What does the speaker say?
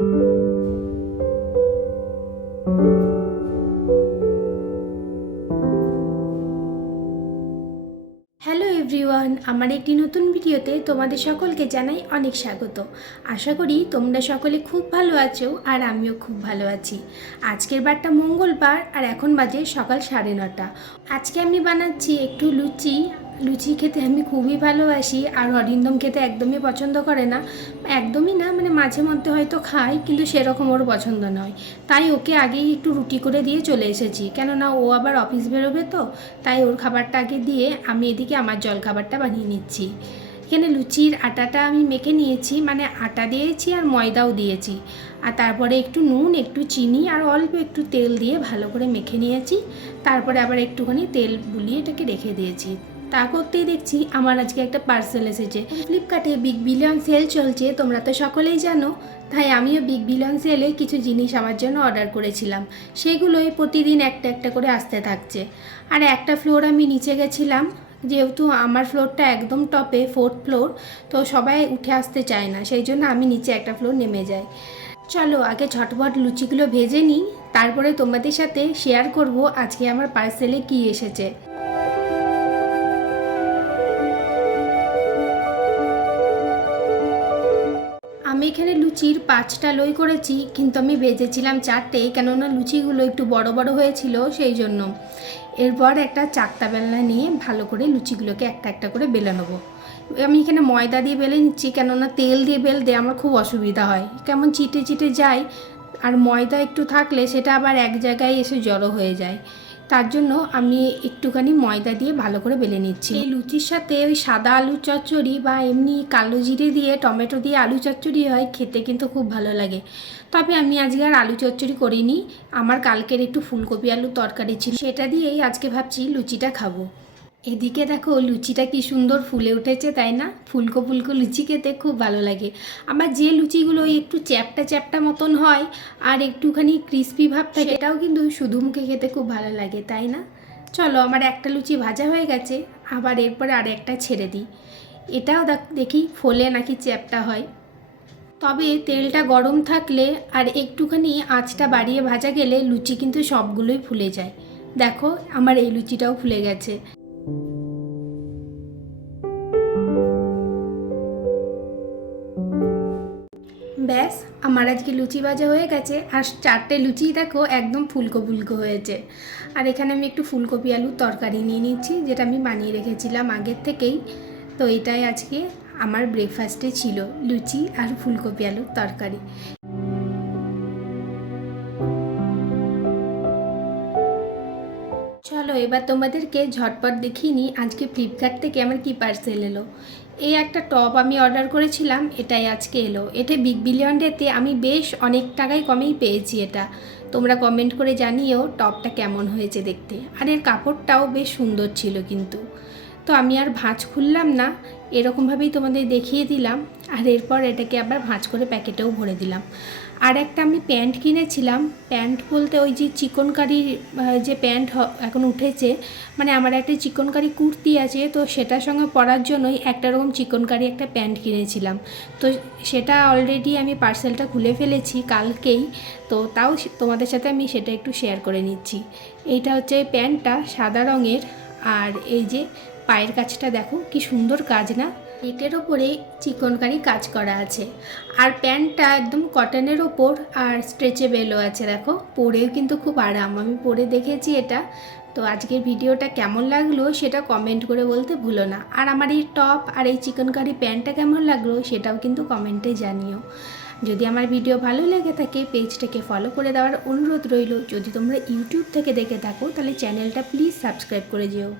Hello everyone, আমার একটি নতুন ভিডিওতে তোমাদের সকলকে জানাই অনেক স্বাগত। আশা করি তোমরা সকলে খুব ভালো আছো আর আমিও খুব ভালো আছি। আজকের বারটা মঙ্গলবার আর এখন বাজে সকাল 9:30। আজকে আমি বানাচ্ছি একটু লুচি খেতে আমি খুবই ভালোবাসি, আর অরিন্দম খেতে একদমই পছন্দ করে না। একদমই না, মানে মাঝে মধ্যে হয়তো খাই, কিন্তু সেরকম ওর পছন্দ নয়। তাই ওকে আগেই একটু রুটি করে দিয়ে চলে এসেছি, কেননা ও আবার অফিস বেরোবে, তো তাই ওর খাবারটা আগে দিয়ে আমি এদিকে আমার জলখাবারটা বানিয়ে নিচ্ছি। এখানে লুচির আটাটা আমি মেখে নিয়েছি, মানে আটা দিয়েছি আর ময়দাও দিয়েছি, আর তারপরে একটু নুন, একটু চিনি আর অল্প একটু তেল দিয়ে ভালো করে মেখে নিয়েছি। তারপরে আবার একটুখানি তেল বুলিয়ে এটাকে রেখে দিয়েছি। তা করতেই দেখছি আমার আজকে একটা পার্সেল এসেছে। ফ্লিপকার্টে বিগ বিলিয়ন সেল চলছে, তোমরা তো সকলেই জানো। তাই আমিও বিগ বিলিয়ন সেলে কিছু জিনিস আমার জন্য অর্ডার করেছিলাম। সেগুলোই প্রতিদিন একটা একটা করে আসতে থাকছে। আর একটা ফ্লোর আমি নিচে গেছিলাম, যেহেতু আমার ফ্লোরটা একদম টপে, 4th ফ্লোর, তো সবাই উঠে আসতে চায় না, সেই জন্য আমি নিচে একটা ফ্লোর নেমে যাই। চলো আগে ঝটপট লুচিগুলো ভেজে নিই, তারপরে তোমাদের সাথে শেয়ার করব আজকে আমার পার্সেলে কী এসেছে। আমি এখানে লুচির 5টা লই করেছি, কিন্তু আমি ভেজেছিলাম 4টে, কেননা লুচিগুলো একটু বড় বড় হয়েছিল সেই জন্য। এরপর একটা চাকতা বেলনা নিয়ে ভালো করে লুচিগুলোকে একটা একটা করে বেলে নেবো। আমি এখানে ময়দা দিয়ে বেলে নিচ্ছি, কেননা তেল দিয়ে বেলতে আমার খুব অসুবিধা হয়, কেমন চিটে চিটে যায়, আর ময়দা একটু থাকলে সেটা আবার এক জায়গায় এসে জড়ো হয়ে যায়। তার জন্য আমি একটুখানি ময়দা দিয়ে ভালো করে বেলে নিচ্ছি। এই লুচির সাথে ওই সাদা আলু চচ্চড়ি বা এমনি কালো জিরে দিয়ে টমেটো দিয়ে আলু চচ্চড়ি হয়, খেতে কিন্তু খুব ভালো লাগে। তবে আমি আজকে আর আলু চচ্চড়ি করিনি, আমার কালকের একটু ফুলকপি আলুর তরকারি ছিল, সেটা দিয়েই আজকে ভাবছি লুচিটা খাবো। এদিকে দেখো লুচিটা কি সুন্দর ফুলে উঠেছে, তাই না? ফুলকো ফুলকো লুচি খেতে খুব ভালো লাগে। আমার যে লুচিগুলো একটু চ্যাপটা চ্যাপটা মতন হয় আর একটুখানি ক্রিস্পি ভাব থাকে, এটাও কিন্তু শুধু মুখে খেতে খুব ভালো লাগে, তাই না? চলো, আমার একটা লুচি ভাজা হয়ে গেছে, আবার এরপরে আর একটা ছেড়ে দিই। এটাও দেখি ফোলে নাকি চ্যাপটা হয়। তবে তেলটা গরম থাকলে আর একটুখানি আঁচটা বাড়িয়ে ভাজা গেলে লুচি কিন্তু সবগুলোই ফুলে যায়। দেখো আমার এই লুচিটাও ফুলে গেছে। ব্যাস, আমার আজকে লুচি ভাজা হয়ে গেছে, আর 4টে লুচি দেখো একদম ফুলকো ফুলকো হয়েছে। আর এখানে আমি একটু ফুলকপি আলুর তরকারি নিয়ে নিচ্ছি, যেটা আমি বানিয়ে রেখেছিলাম আগের থেকেই। তো এটাই আজকে আমার ব্রেকফাস্টে ছিল, লুচি আর ফুলকপি আলুর তরকারি। চলো এবার তোমাদেরকে ঝটপট দেখিয়ে নিই আজকে ফ্লিপকার্ট থেকে আমার কি পার্সেল এলো। এই একটা টপ আমি অর্ডার করেছিলাম, এটাই আজকে এলো। এটা বিগ বিলিয়ন ডেতে আমি বেশ অনেক টাকায় কমেই পেয়েছি এটা। তোমরা কমেন্ট করে জানিও টপটা কেমন হয়েছে দেখতে, আর এর কাপড়টাও বেশ সুন্দর ছিল কিন্তু। তো আমি আর ভাঁজ খুললাম না, এরকমভাবেই তোমাদের দেখিয়ে দিলাম, আর এরপর এটাকে আবার ভাঁজ করে প্যাকেটেও ভরে দিলাম। আর একটা আমি প্যান্ট কিনেছিলাম, প্যান্ট বলতে ওই যে চিকনকারির যে প্যান্ট এখন উঠেছে, মানে আমার একটা চিকনকারি কুর্তি আছে, তো সেটার সঙ্গে পরার জন্যই একটা রকম চিকনকারি একটা প্যান্ট কিনেছিলাম। তো সেটা অলরেডি আমি পার্সেলটা খুলে ফেলেছি কালকেই, তো তাও তোমাদের সাথে আমি সেটা একটু শেয়ার করে নিচ্ছি। এইটা হচ্ছে প্যান্টটা সাদা রঙের, আর এই যে পায়ের কাছটা দেখো কি সুন্দর কাজ না, নেটের ওপরে চিকনকারি কাজ করা আছে। আর প্যান্টটা একদম কটনের ওপর, আর স্ট্রেচেবেলও আছে, দেখো পরেও কিন্তু খুব আরাম, আমি পরে দেখেছি এটা। তো আজকের ভিডিওটা কেমন লাগলো সেটা কমেন্ট করে বলতে ভুলো না, আর আমার এই টপ আর এই চিকনকারি প্যান্টটা কেমন লাগলো সেটাও কিন্তু কমেন্টে জানিও। যদি আমার ভিডিও ভালো লেগে থাকে পেজটাকে ফলো করে দেওয়ার অনুরোধ রইল। যদি তোমরা ইউটিউব থেকে দেখে থাকো তাহলে চ্যানেলটা প্লিজ সাবস্ক্রাইব করে যেও।